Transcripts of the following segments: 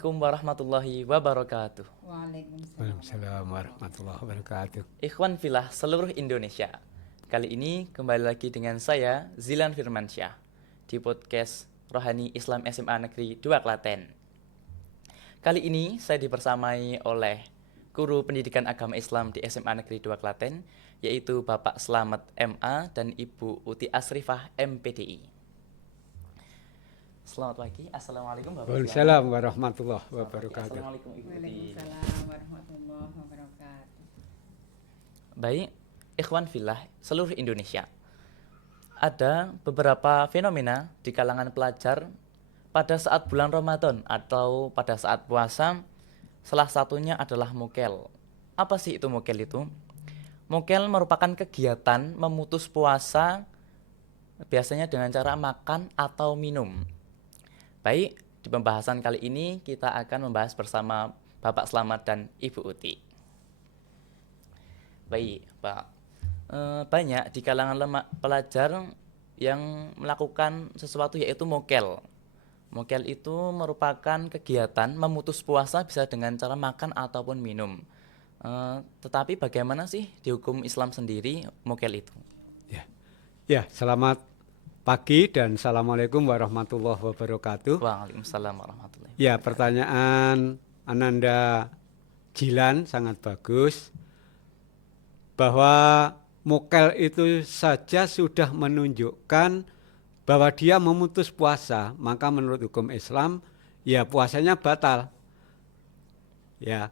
Assalamualaikum warahmatullahi wabarakatuh. Waalaikumsalam warahmatullahi wabarakatuh. Ikhwan filah seluruh Indonesia. Kali ini kembali lagi dengan saya Zilan Firmansyah di podcast Rohani Islam SMA Negeri 2 Klaten. Kali ini saya dibersamai oleh guru pendidikan agama Islam di SMA Negeri 2 Klaten, yaitu Bapak Slamet MA dan Ibu Uti Asrifah MPDI. Selamat pagi. Assalamualaikum Bapak Slamet. Waalaikumsalam warahmatullahi wabarakatuh. Assalamualaikum Ibu Uti. Waalaikumsalam warahmatullahi wabarakatuh. Baik, ikhwan fillah seluruh Indonesia. Ada beberapa fenomena di kalangan pelajar pada saat bulan Ramadan atau pada saat puasa. Salah satunya adalah mukel. Apa sih itu mukel itu? Mukel merupakan kegiatan memutus puasa biasanya dengan cara makan atau minum. Baik, di pembahasan kali ini kita akan membahas bersama Bapak Slamet dan Ibu Uti. Baik, Pak. Banyak di kalangan pelajar yang melakukan sesuatu yaitu mokel. Mokel itu merupakan kegiatan memutus puasa bisa dengan cara makan ataupun minum. Tetapi bagaimana sih di hukum Islam sendiri mokel itu? Ya, selamat pagi dan assalamualaikum warahmatullahi wabarakatuh. Waalaikumsalam warahmatullahi wabarakatuh. Ya, pertanyaan Ananda Jilan sangat bagus. Bahwa mokel itu saja sudah menunjukkan bahwa dia memutus puasa, maka menurut hukum Islam ya puasanya batal. Ya.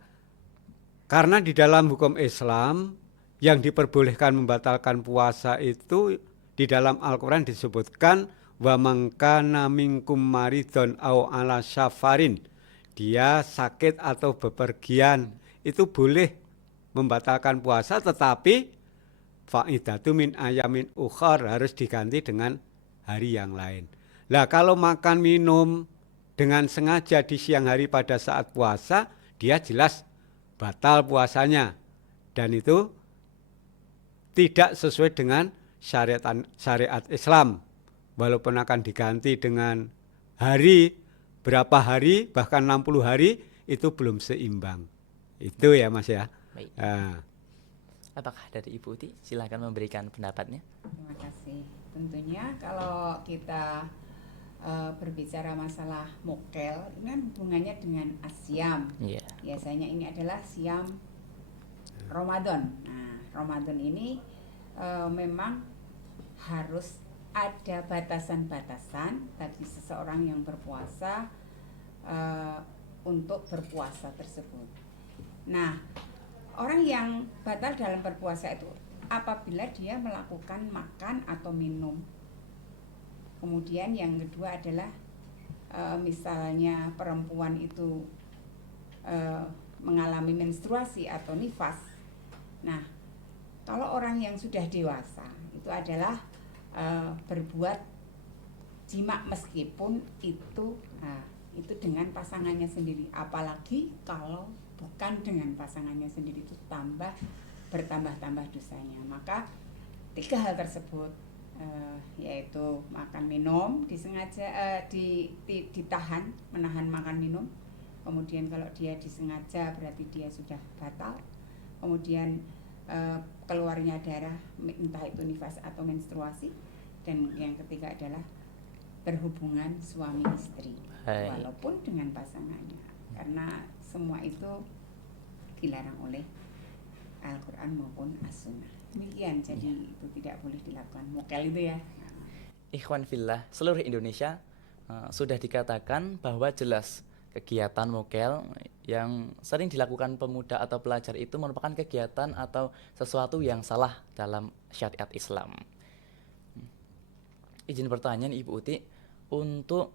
Karena di dalam hukum Islam yang diperbolehkan membatalkan puasa itu di dalam Al-Qur'an disebutkan wa man kana minkum maridun au ala safarin. Dia sakit atau bepergian itu boleh membatalkan puasa, tetapi fa'idatu min ayamin ukhar harus diganti dengan hari yang lain. Lah kalau makan minum dengan sengaja di siang hari pada saat puasa, dia jelas batal puasanya. Dan itu tidak sesuai dengan syariat Islam. Walaupun akan diganti dengan hari, berapa hari, bahkan 60 hari, itu belum seimbang. Itu ya Mas ya. Baik. Apakah dari Ibu Uti? Silakan memberikan pendapatnya. Terima kasih. Tentunya kalau kita berbicara masalah mokel, ini kan hubungannya dengan asyam. Iya. Biasanya ini adalah siam Ramadan. Nah, Ramadan ini memang harus ada batasan-batasan bagi seseorang yang berpuasa untuk berpuasa tersebut. Nah, orang yang batal dalam berpuasa itu apabila dia melakukan makan atau minum. Kemudian yang kedua adalah misalnya perempuan itu mengalami menstruasi atau nifas. Nah, kalau orang yang sudah dewasa itu adalah berbuat jima meskipun itu dengan pasangannya sendiri. Apalagi kalau bukan dengan pasangannya sendiri, itu bertambah-tambah dosanya. Maka 3 hal tersebut yaitu makan minum disengaja ditahan, menahan makan minum. Kemudian kalau dia disengaja berarti dia sudah batal. Kemudian keluarnya darah entah itu nifas atau menstruasi. Dan yang ketiga adalah berhubungan suami istri walaupun dengan pasangannya, karena semua itu dilarang oleh Al-Quran maupun As-Sunnah. Demikian, jadi itu tidak boleh dilakukan mokel itu ya. Ikhwan fillah seluruh Indonesia, sudah dikatakan bahwa jelas kegiatan mokel yang sering dilakukan pemuda atau pelajar itu merupakan kegiatan atau sesuatu yang salah dalam syariat Islam. Izin pertanyaan Ibu Uti untuk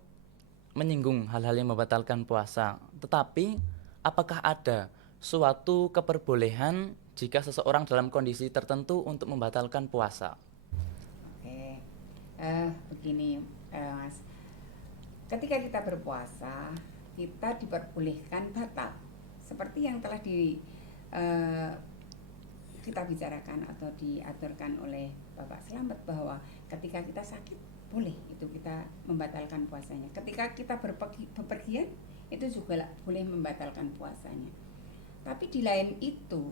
menyinggung hal-hal yang membatalkan puasa. Tetapi apakah ada suatu keperbolehan jika seseorang dalam kondisi tertentu untuk membatalkan puasa? Oke, begini Mas, ketika kita berpuasa kita diperbolehkan batal seperti yang telah kita bicarakan atau diaturkan oleh Bapak Slamet, bahwa ketika kita sakit boleh itu kita membatalkan puasanya. Ketika kita bepergian itu juga boleh membatalkan puasanya. Tapi di lain itu,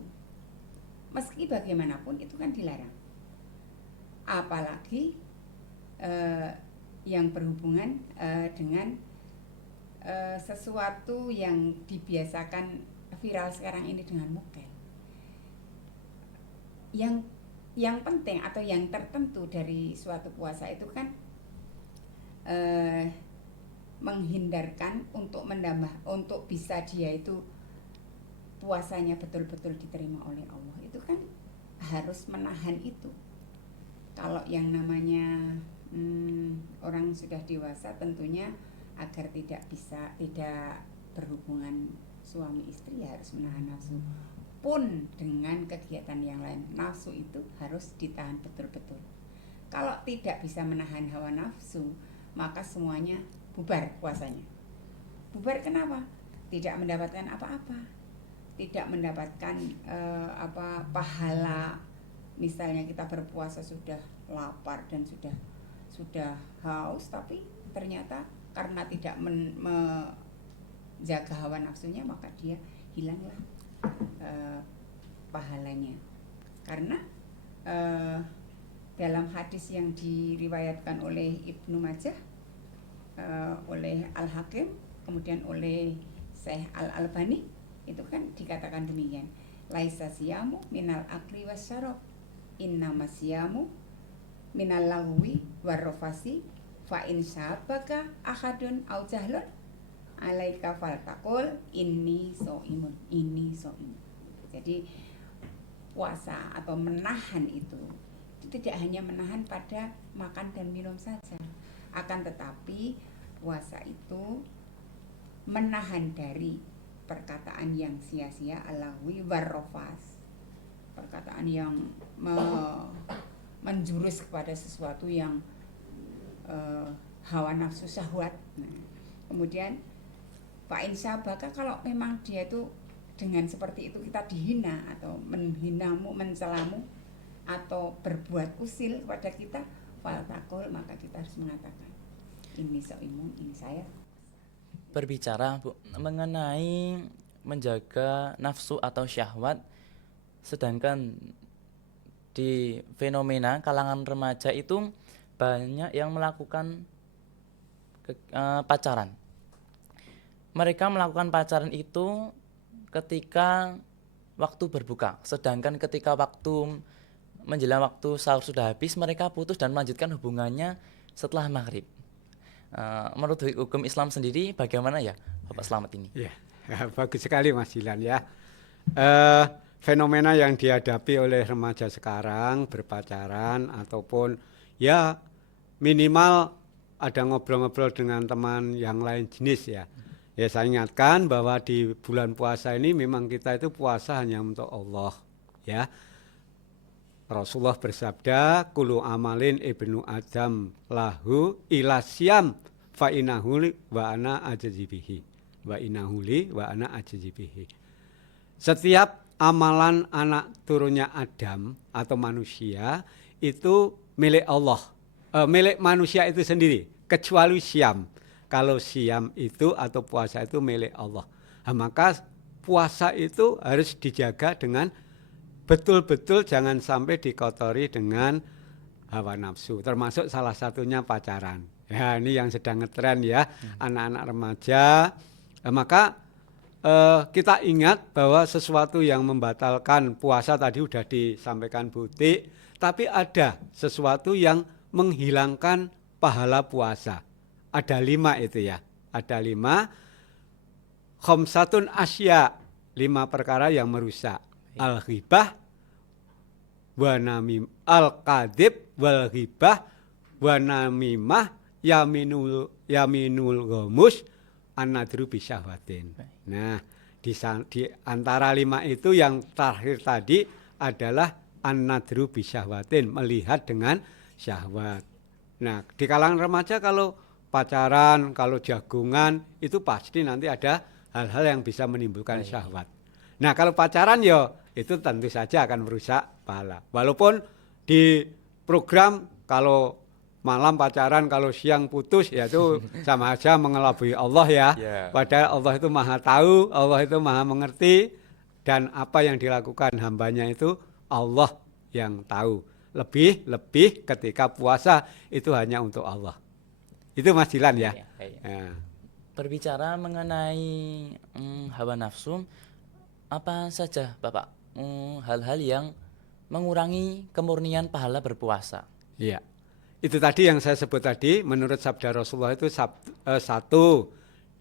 meski bagaimanapun itu kan dilarang. Apalagi yang berhubungan dengan sesuatu yang dibiasakan viral sekarang ini dengan mokel. Yang penting atau yang tertentu dari suatu puasa itu kan menghindarkan untuk bisa dia itu puasanya betul-betul diterima oleh Allah, itu kan harus menahan itu. Kalau yang namanya orang sudah dewasa tentunya agar tidak berhubungan suami istri ya harus menahan nafsu. Pun dengan kegiatan yang lain, nafsu itu harus ditahan betul-betul. Kalau tidak bisa menahan hawa nafsu, maka semuanya bubar puasanya. Bubar kenapa? Tidak mendapatkan apa-apa. Tidak mendapatkan pahala. Misalnya kita berpuasa sudah lapar dan sudah haus, tapi ternyata karena tidak menjaga hawa nafsunya, maka dia hilanglah pahalanya. Karena dalam hadis yang diriwayatkan oleh Ibnu Majah, oleh Al-Hakim, kemudian oleh Syekh Al-Albani, itu kan dikatakan demikian, laisa siyamu minal akli wasyarab, innama siyamu minal lagwi warrafasi, fa in sabaka ahadun au jahlun alaika faltaqul inni shaimun. Jadi puasa atau menahan itu tidak hanya menahan pada makan dan minum saja, akan tetapi puasa itu menahan dari perkataan yang sia-sia, alahwi warrofas, perkataan yang menjurus kepada sesuatu yang hawa nafsu syahwat. Nah, kemudian fa'in syabaka, kalau memang dia itu dengan seperti itu kita dihina atau menghinamu, mencelamu atau berbuat usil kepada kita, faltakul, maka kita harus mengatakan ini soimun, ini saya. Berbicara Bu mengenai menjaga nafsu atau syahwat, sedangkan di fenomena kalangan remaja itu banyak yang melakukan pacaran. Mereka melakukan pacaran itu ketika waktu berbuka, sedangkan ketika waktu menjelang waktu sahur sudah habis, mereka putus dan melanjutkan hubungannya setelah maghrib. Menurut hukum Islam sendiri bagaimana ya Bapak Slamet ini? Ya, bagus sekali Mas Dilan ya. Fenomena yang dihadapi oleh remaja sekarang berpacaran ataupun ya minimal ada ngobrol-ngobrol dengan teman yang lain jenis ya. Ya saya ingatkan bahwa di bulan puasa ini memang kita itu puasa hanya untuk Allah ya. Rasulullah bersabda, kulu amalin ibnu adam lahu ilasyam fa inahuli wa ana ajazibihi wa inahuli wa ana ajazibihi. Setiap amalan anak turunnya Adam atau manusia itu milik Allah, milik manusia itu sendiri, kecuali siam. Kalau siam itu atau puasa itu milik Allah. Nah, maka puasa itu harus dijaga dengan betul-betul jangan sampai dikotori dengan hawa nafsu, termasuk salah satunya pacaran. Ya ini yang sedang ngetren ya, anak-anak remaja. Maka kita ingat bahwa sesuatu yang membatalkan puasa tadi sudah disampaikan Bu Ti, tapi ada sesuatu yang menghilangkan pahala puasa. Ada 5 itu ya, ada 5 khamsatun asya, 5 perkara yang merusak. Al-ghibah wa namim, al-kadhib wal ghibah wa namimah yaminul ghamus an-nadru bisyahwatin. Nah, di antara 5 itu yang terakhir tadi adalah an-nadru bisyahwatin, melihat dengan syahwat. Nah, di kalangan remaja kalau pacaran, kalau jagungan itu pasti nanti ada hal-hal yang bisa menimbulkan syahwat. Nah, kalau pacaran ya itu tentu saja akan merusak pahala. Walaupun di program kalau malam pacaran, kalau siang putus, ya itu sama aja mengelabui Allah ya. Ya. Padahal Allah itu maha tahu, Allah itu maha mengerti, dan apa yang dilakukan hambanya itu Allah yang tahu. Lebih ketika puasa itu hanya untuk Allah. Itu Mas Dilan ya. Iya, iya. Ya. Berbicara mengenai hawa nafsu, apa saja Bapak hal-hal yang mengurangi kemurnian pahala berpuasa? Iya. Itu tadi yang saya sebut tadi, menurut sabda Rasulullah itu satu,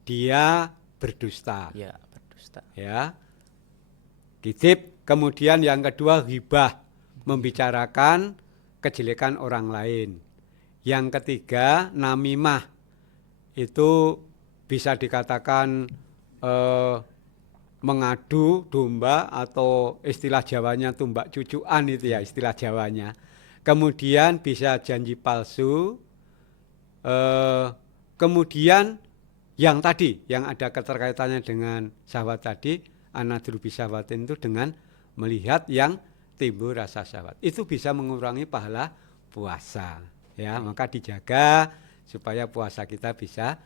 dia berdusta. Ya, berdusta. Ya. Kizib, kemudian yang kedua ghibah, membicarakan kejelekan orang lain. Yang ketiga namimah, itu bisa dikatakan mengadu domba, atau istilah Jawanya tumbak cucuan itu ya istilah Jawanya. Kemudian bisa janji palsu, kemudian yang tadi yang ada keterkaitannya dengan syahwat tadi, anadru bisyahwatin, itu dengan melihat yang timbul rasa syahwat, itu bisa mengurangi pahala puasa ya. Maka dijaga supaya puasa kita bisa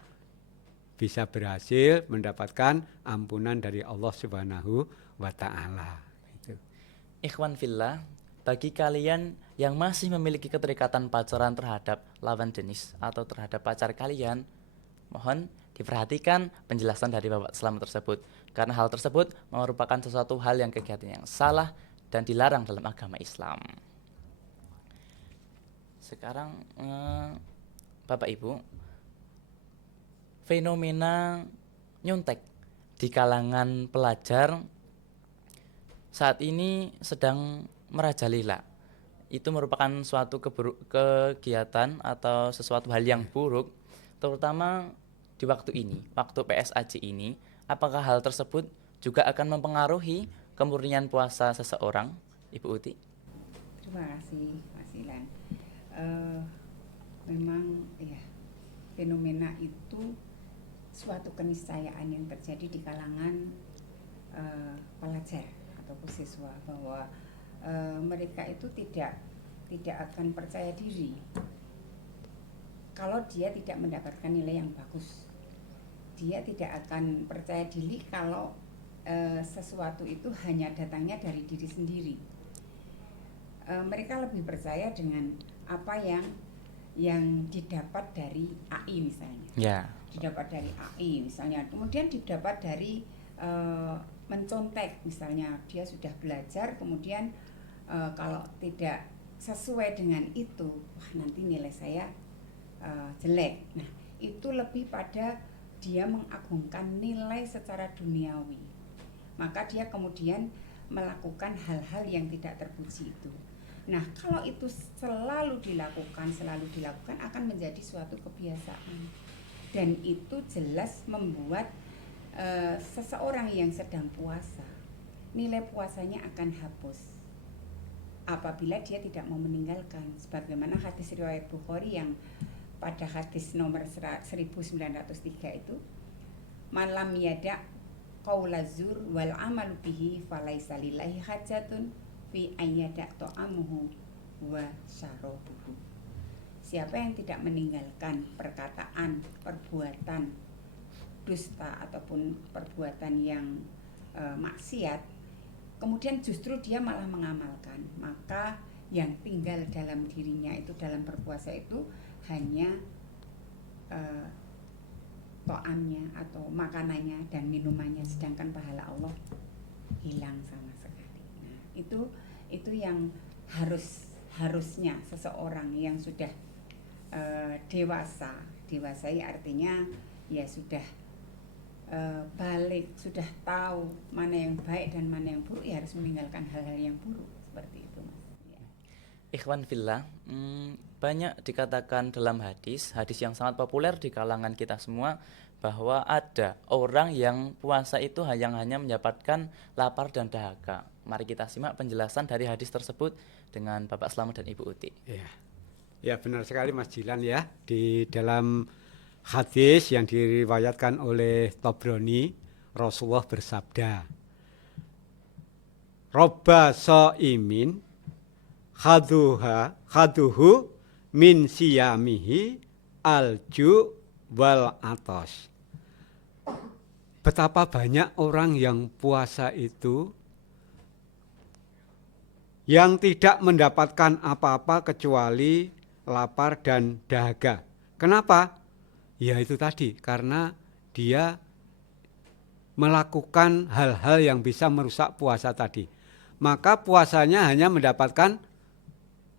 berhasil mendapatkan ampunan dari Allah Subhanahu wa taala. Ikhwan fillah, bagi kalian yang masih memiliki keterikatan pacaran terhadap lawan jenis atau terhadap pacar kalian, mohon diperhatikan penjelasan dari Bapak Selamat tersebut, karena hal tersebut merupakan sesuatu hal yang kegiatan yang salah dan dilarang dalam agama Islam. Sekarang Bapak Ibu, fenomena nyontek di kalangan pelajar saat ini sedang merajalela. Itu merupakan suatu kegiatan atau sesuatu hal yang buruk, terutama di waktu ini, waktu PSAJ ini. Apakah hal tersebut juga akan mempengaruhi kemurnian puasa seseorang, Ibu Uti? Terima kasih Mas Ilan. Memang ya, fenomena itu suatu keniscayaan yang terjadi di kalangan pelajar ataupun siswa, bahwa mereka itu tidak akan percaya diri kalau dia tidak mendapatkan nilai yang bagus. Dia tidak akan percaya diri kalau sesuatu itu hanya datangnya dari diri sendiri. Mereka lebih percaya dengan apa yang didapat dari AI misalnya. Ya. Didapat dari AI misalnya, kemudian didapat dari mencontek misalnya. Dia sudah belajar, kemudian kalau tidak sesuai dengan itu, wah nanti nilai saya jelek. Nah, itu lebih pada dia mengagungkan nilai secara duniawi. Maka dia kemudian melakukan hal-hal yang tidak terpuji itu. Nah, kalau itu selalu dilakukan akan menjadi suatu kebiasaan. Dan itu jelas membuat seseorang yang sedang puasa, nilai puasanya akan hapus apabila dia tidak mau meninggalkan. Sebagaimana hadis riwayat Bukhari yang pada hadis nomor 1903 itu, malam yada qaulazur wal amalu bihi falaisa lillahi hajatun fi ayyada ta'amuhu wa syarabuhu. Siapa yang tidak meninggalkan perkataan, perbuatan dusta ataupun perbuatan yang maksiat, kemudian justru dia malah mengamalkan, maka yang tinggal dalam dirinya itu dalam berpuasa itu hanya to'amnya atau makanannya dan minumannya, sedangkan pahala Allah hilang sama sekali. Nah, itu yang harusnya seseorang yang sudah dewasa ya, artinya ya sudah balik, sudah tahu mana yang baik dan mana yang buruk, ya harus meninggalkan hal-hal yang buruk, seperti itu, Mas. Ya. Ikhwan fillah, banyak dikatakan dalam hadis yang sangat populer di kalangan kita semua, bahwa ada orang yang puasa itu hanya mendapatkan lapar dan dahaga. Mari kita simak penjelasan dari hadis tersebut dengan Bapak Selamat dan Ibu Uti. Ya, benar sekali Mas Jilan ya. Di dalam hadis yang diriwayatkan oleh Tobroni, Rasulullah bersabda, Robba so'imin khaduhu min siyamihi alju wal atos. Betapa banyak orang yang puasa itu yang tidak mendapatkan apa-apa kecuali lapar dan dahaga. Kenapa? Ya itu tadi, karena dia melakukan hal-hal yang bisa merusak puasa tadi. Maka puasanya hanya mendapatkan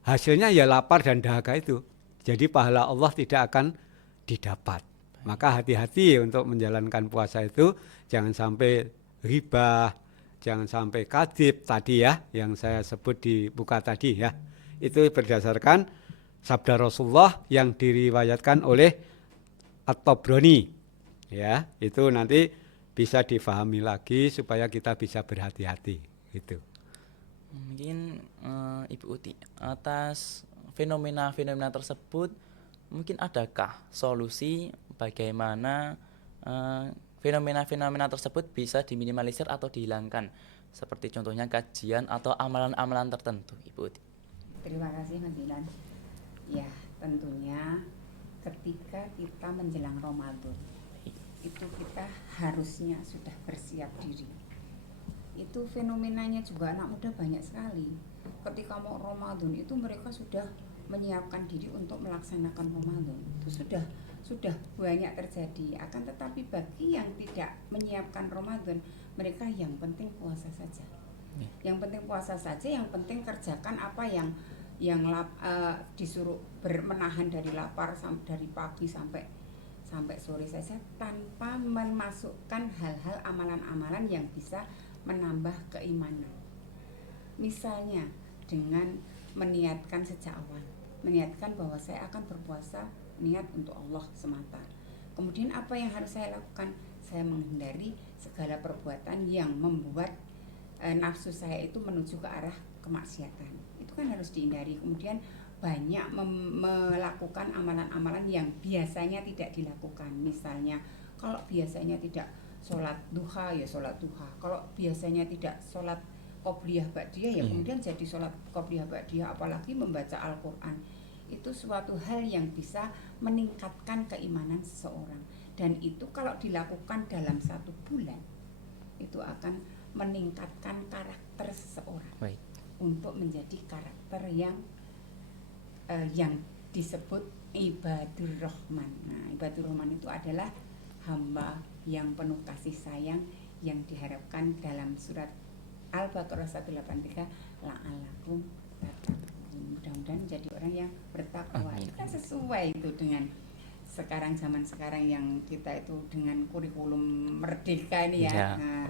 hasilnya ya lapar dan dahaga itu. Jadi pahala Allah tidak akan didapat. Maka hati-hati untuk menjalankan puasa itu, jangan sampai riba, jangan sampai kadhib tadi ya, yang saya sebut di buka tadi ya. Itu berdasarkan sabda Rasulullah yang diriwayatkan oleh At-Tabrani. Ya, itu nanti bisa difahami lagi supaya kita bisa berhati-hati gitu. Mungkin Ibu Uti, atas fenomena-fenomena tersebut mungkin adakah solusi bagaimana fenomena-fenomena tersebut bisa diminimalisir atau dihilangkan, seperti contohnya kajian atau amalan-amalan tertentu, Ibu Uti? Terima kasih Mas Dilan. Ya, tentunya ketika kita menjelang Ramadan itu kita harusnya sudah bersiap diri. Itu fenomenanya juga anak muda banyak sekali. Ketika mau Ramadan itu mereka sudah menyiapkan diri untuk melaksanakan Ramadan. Itu sudah banyak terjadi. Akan tetapi bagi yang tidak menyiapkan Ramadan, mereka yang penting puasa saja. Yang penting puasa saja, yang penting kerjakan apa yang disuruh menahan dari lapar dari pagi sampai sore saja, tanpa memasukkan hal-hal amalan-amalan yang bisa menambah keimanan. Misalnya dengan meniatkan sejak awal, meniatkan bahwa saya akan berpuasa niat untuk Allah semata. Kemudian apa yang harus saya lakukan? Saya menghindari segala perbuatan yang membuat nafsu saya itu menuju ke arah kemaksiatan. Itu kan harus dihindari. Kemudian banyak melakukan amalan-amalan yang biasanya tidak dilakukan. Misalnya kalau biasanya tidak sholat duha ya sholat duha. Kalau biasanya tidak sholat qobliyah ba'diyah ya kemudian jadi sholat qobliyah ba'diyah. Apalagi membaca Al-Quran, itu suatu hal yang bisa meningkatkan keimanan seseorang. Dan itu kalau dilakukan dalam 1 bulan, itu akan meningkatkan karakter seseorang. Baik. Untuk menjadi karakter yang disebut ibadur rahman. Nah, ibadur rahman itu adalah hamba yang penuh kasih sayang, yang diharapkan dalam surat Al-Baqarah 183, la'alakum tattaqun. Mudah-mudahan menjadi orang yang bertakwa. Itu kan sesuai itu dengan zaman sekarang yang kita itu dengan kurikulum merdeka ini ya. Nah,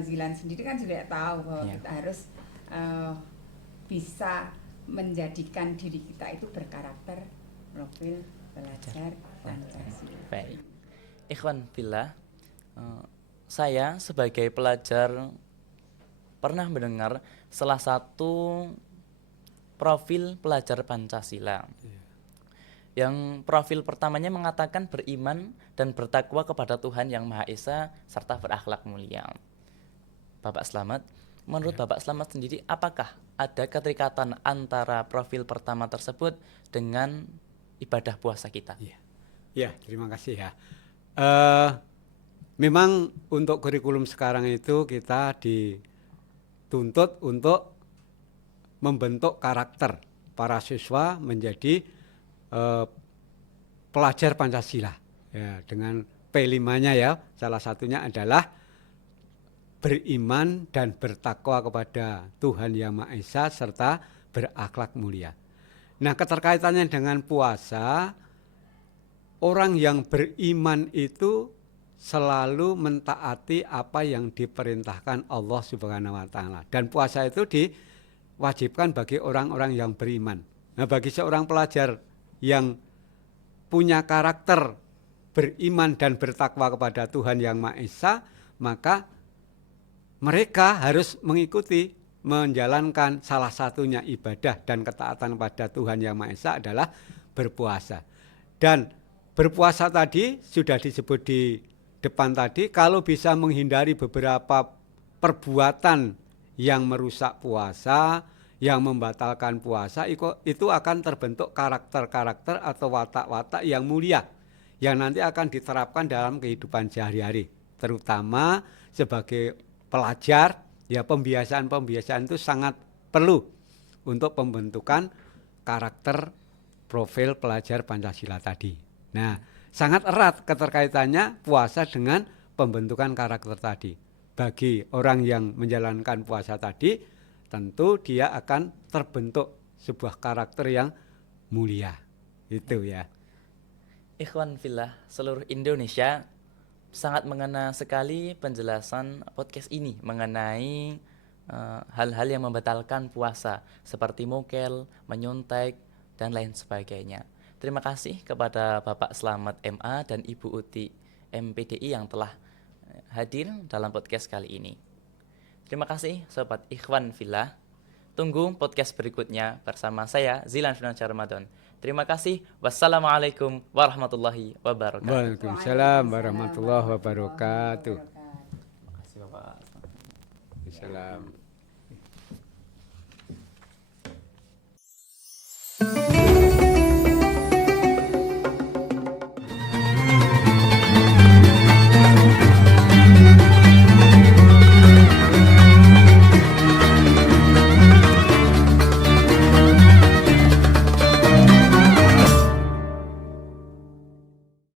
Zilan sendiri kan sudah tahu bahwa kita harus bisa menjadikan diri kita itu berkarakter profil pelajar Pancasila. Baik, ikhwan fillah, saya sebagai pelajar pernah mendengar salah satu profil pelajar Pancasila. Yang profil pertamanya mengatakan beriman dan bertakwa kepada Tuhan Yang Maha Esa serta berakhlak mulia. Bapak Slamet, menurut Bapak Slamet sendiri, apakah ada keterikatan antara profil pertama tersebut dengan ibadah puasa kita? Ya, terima kasih ya. Memang untuk kurikulum sekarang itu kita dituntut untuk membentuk karakter para siswa menjadi pelajar Pancasila. Ya, dengan P5-nya ya, salah satunya adalah beriman dan bertakwa kepada Tuhan Yang Maha Esa serta berakhlak mulia. Nah, keterkaitannya dengan puasa, orang yang beriman itu selalu mentaati apa yang diperintahkan Allah Subhanahu wa taala. Dan puasa itu diwajibkan bagi orang-orang yang beriman. Nah, bagi seorang pelajar yang punya karakter beriman dan bertakwa kepada Tuhan Yang Maha Esa, maka mereka harus mengikuti, menjalankan salah satunya ibadah dan ketaatan pada Tuhan Yang Maha Esa adalah berpuasa. Dan berpuasa tadi sudah disebut di depan tadi, kalau bisa menghindari beberapa perbuatan yang merusak puasa, yang membatalkan puasa itu akan terbentuk karakter-karakter atau watak-watak yang mulia yang nanti akan diterapkan dalam kehidupan sehari-hari, terutama sebagai pelajar. Ya, pembiasaan-pembiasaan itu sangat perlu untuk pembentukan karakter profil pelajar Pancasila tadi. Nah, sangat erat keterkaitannya puasa dengan pembentukan karakter tadi. Bagi orang yang menjalankan puasa tadi, tentu dia akan terbentuk sebuah karakter yang mulia. Itu ya. Ikhwan fillah seluruh Indonesia sangat mengena sekali penjelasan podcast ini mengenai hal-hal yang membatalkan puasa seperti mokel, menyuntek, dan lain sebagainya. Terima kasih kepada Bapak Slamet MA dan Ibu Uti MPDI yang telah hadir dalam podcast kali ini. Terima kasih Sobat Ikhwan Fillah. Tunggu podcast berikutnya bersama saya Zilan Finansyah Ramadan. Terima kasih. Wassalamualaikum warahmatullahi wabarakatuh. Waalaikumsalam warahmatullahi wabarakatuh. Terima kasih Bapak. Waalaikumsalam.